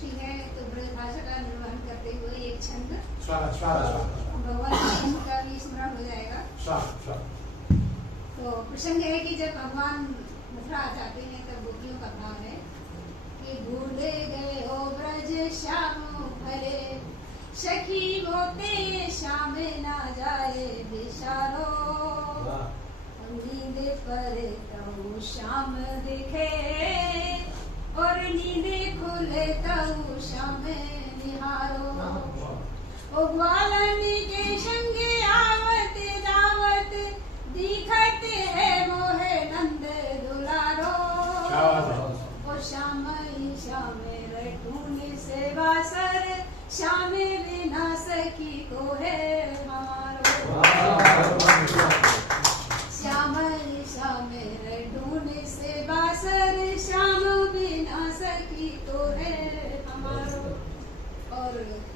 सृष्टि है तो ब्रजभाषा का निर्वहन करते हुए एक छंद भगवान का भी स्मरण हो जाएगा। स्वाहा। तो प्रसंग है कि जब भगवान मथुरा जाते हैं तब गोपियों का भाव है कि भूले गए हो ब्रज श्याम भले, सखी होते श्याम ना जाए बिचारो, नींद पर तऊ श्याम दिखे और नींद खुले तऊ श्याम निहारो। ओ ग्वालनी के संगे आवत जावत दिखत है मोहे नंद दुलारो। ओ श्याम ही श्याम रटून सेवा सर, श्याम बिना सखी को है हमारो। श्याम ही श्याम रटून सेवा सर, श्याम बिना सखी को है हमारो। और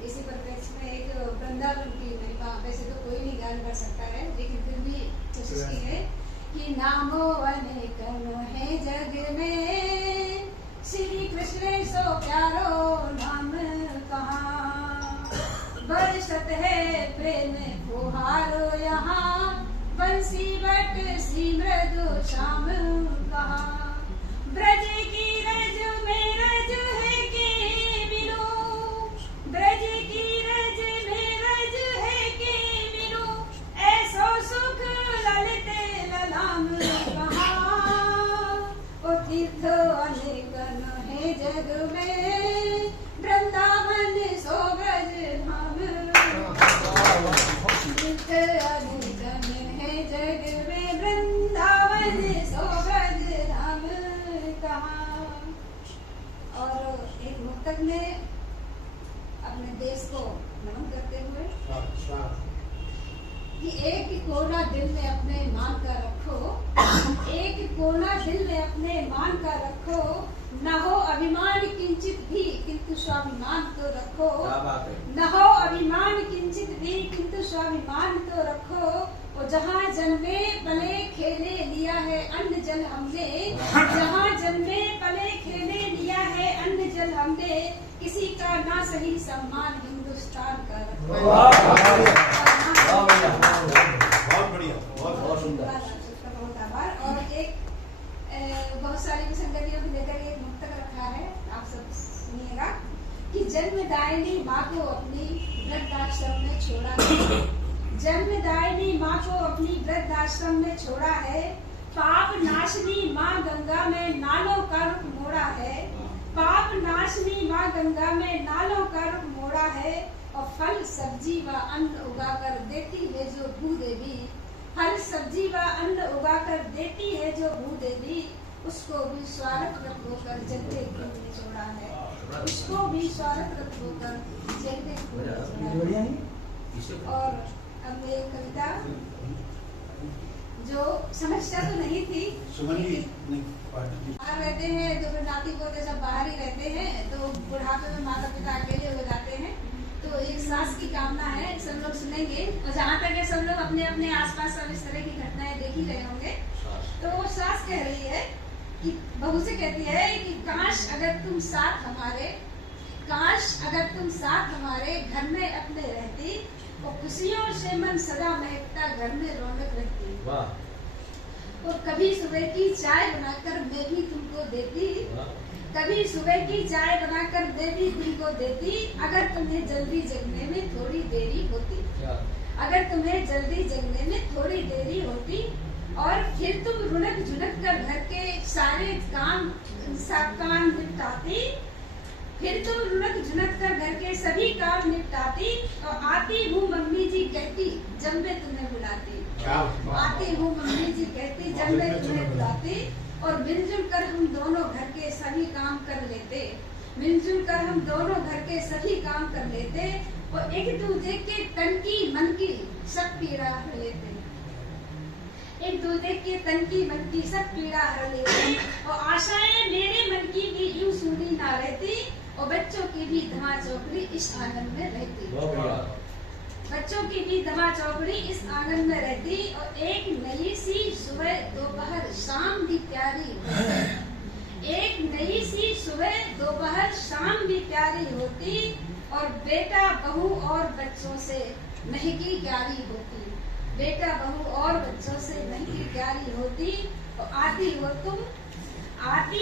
इसी परिप्रेक्ष्य में एक वृंदावन की महिमा, वैसे तो कोई नहीं गान कर सकता है लेकिन फिर भी कोशिश है कि नामो अनेक है जग में, श्री कृष्ण सो प्यारो नाम कहाँ। बरसत है प्रेम फुहारो यहाँ, बंसी बट सी मृदु श्याम कहाँ। ब्रज की रज में रज है के मिलो, ब्रज की रज में रज है के मिलो, ऐसो सुख ललित ललाम कहाँ। ओ तीर्थ अनेकन है जग में, वृंदावन सो ब्रज धाम। तीर्थ अनेकन है जग में, वृंदावन सो ब्रज धाम कहाँ। और एक मुक्तक ने अपने देश को नमन करते हुए कि एक कोना दिल में अपने मान का रखो, एक कोना दिल में अपने मान का रखो, न हो अभिमान किंचित भी किंतु स्वाभिमान तो रखो। न हो अभिमान किंचित भी किंतु स्वाभिमान तो रखो। और जहाँ जन्मे पले खेले लिया है अन्न जल हमने, जहाँ जन्मे पले खेले लिया है अन्न जल हमने, किसी का ना सही सम्मान हिंदुस्तान का रखो। बहुत बढ़िया, बहुत सुंदर। बहुत आभार। और एक बहुत सारी विसंगतियों को लेकर एक मुक्तक रखा है, आप सब सुनिएगा कि जन्मदायिनी माँ को अपनी वृद्धाश्रम में छोड़ा है, जन्मदायिनी माँ को अपनी वृद्धाश्रम में छोड़ा है। पाप नाशनी माँ गंगा में नालों का रुख मोड़ा है, पाप नाशनी माँ गंगा में नालों का रुख मोड़ा है। और फल सब्जी व अन्न उगाकर देती है जो भूदेवी, फल सब्जी व अन्न उगाकर देती है जो भूदेवी, उसको भी स्वार्थ रत होकर जगते क्यों छोड़ा है, उसको भी स्वार्थ रत होकर जगते क्यों छोड़ा है। और अब एक कविता जो समस्या तो नहीं थी, बाहर रहते हैं तो नाती पोते सब बाहर ही रहते हैं, तो बुढ़ापे में माता पिता अकेले हो जाते हैं। तो एक सास की कामना है, सब लोग सुनेंगे। और जहाँ तक है सब लोग अपने अपने आसपास सब इस तरह की घटनाएं देख ही रहे होंगे। तो वो सास कह रही है कि बहू से कहती है कि काश अगर तुम साथ हमारे, काश अगर तुम साथ हमारे घर में अपने रहती, और खुशियों से मन सदा महकता घर में रौनक रहती। और कभी सुबह की चाय बनाकर मैं भी तुमको देती, कभी सुबह की चाय बनाकर मैं भी तुमको देती, अगर तुम्हें जल्दी जगने में थोड़ी देरी होती, अगर तुम्हें जल्दी जगने में थोड़ी देरी होती। और फिर तुम रुनक झुनक कर घर के सारे काम निपटाती, फिर तुम रुनक झुनक कर घर के सभी काम निपटाती। और आती हूँ मम्मी जी कहती जब मैं तुम्हें बुलाती, आती हूँ मम्मी जी कहती जब मैं तुम्हें बुलाती। और मिलजुल कर हम दोनों घर के सभी काम कर लेते, मिलजुल कर हम दोनों घर के सभी काम कर लेते। और एक दूसरे के तन की मन की सब पीड़ा हर लेते, एक दूसरे के तन की मन की सब पीड़ा हर लेते। और आशाएं मेरे मन की भी यूं सूनी ना रहती, और बच्चों की भी धमा चौकड़ी इस आंगन में रहती, बच्चों की भी दवा चौकड़ी इस आंगन में रहती। और एक नई सी सुबह दोपहर शाम भी प्यारी, एक नई सी सुबह दोपहर शाम भी प्यारी होती, और बेटा बहू और बच्चों से महंगी प्यारी होती। बेटा बहू और बच्चों से महंगी प्यारी होती। और आती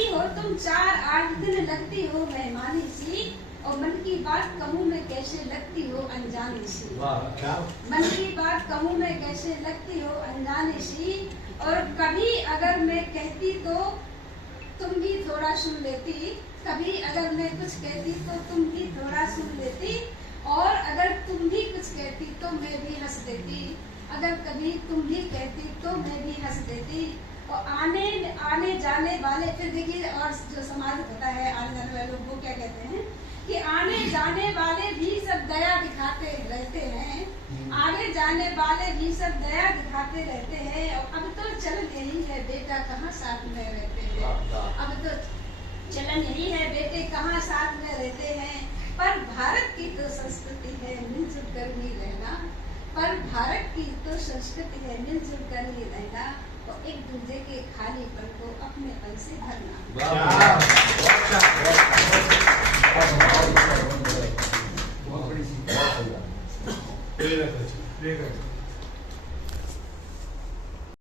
हो तुम 4-8 दिन, लगती हो मेहमानी सी, और मन की बात कहूँ मैं कैसे लगती हो अनजानी सी। क्या? मन की बात कहूँ मैं कैसे लगती हो अनजानी सी, और कभी अगर मैं कहती तो तुम भी थोड़ा सुन लेती। कभी अगर मैं कुछ कहती तो तुम भी थोड़ा सुन लेती, और अगर तुम भी कुछ कहती तो मैं भी हंस देती। अगर कभी तुम भी कहती तो मैं भी हंस देती। और आने जाने वाले, फिर देखिए और जो समाज होता है, आने जाने वाले लोग वो क्या कहते हैं कि आने जाने वाले भी सब दया दिखाते रहते हैं। आगे जाने वाले भी सब दया दिखाते रहते हैं। और अब तो चलन यही है, बेटा कहाँ साथ में रहते हैं। अब तो चलन यही है, बेटे कहाँ साथ में रहते हैं। पर भारत की तो संस्कृति है मिलजुल कर ही रहना। पर भारत की तो संस्कृति है मिलजुल कर ही रहना, और एक दूसरे के खाली पन को अपने पन से भरना। बहुत बड़ी चीज।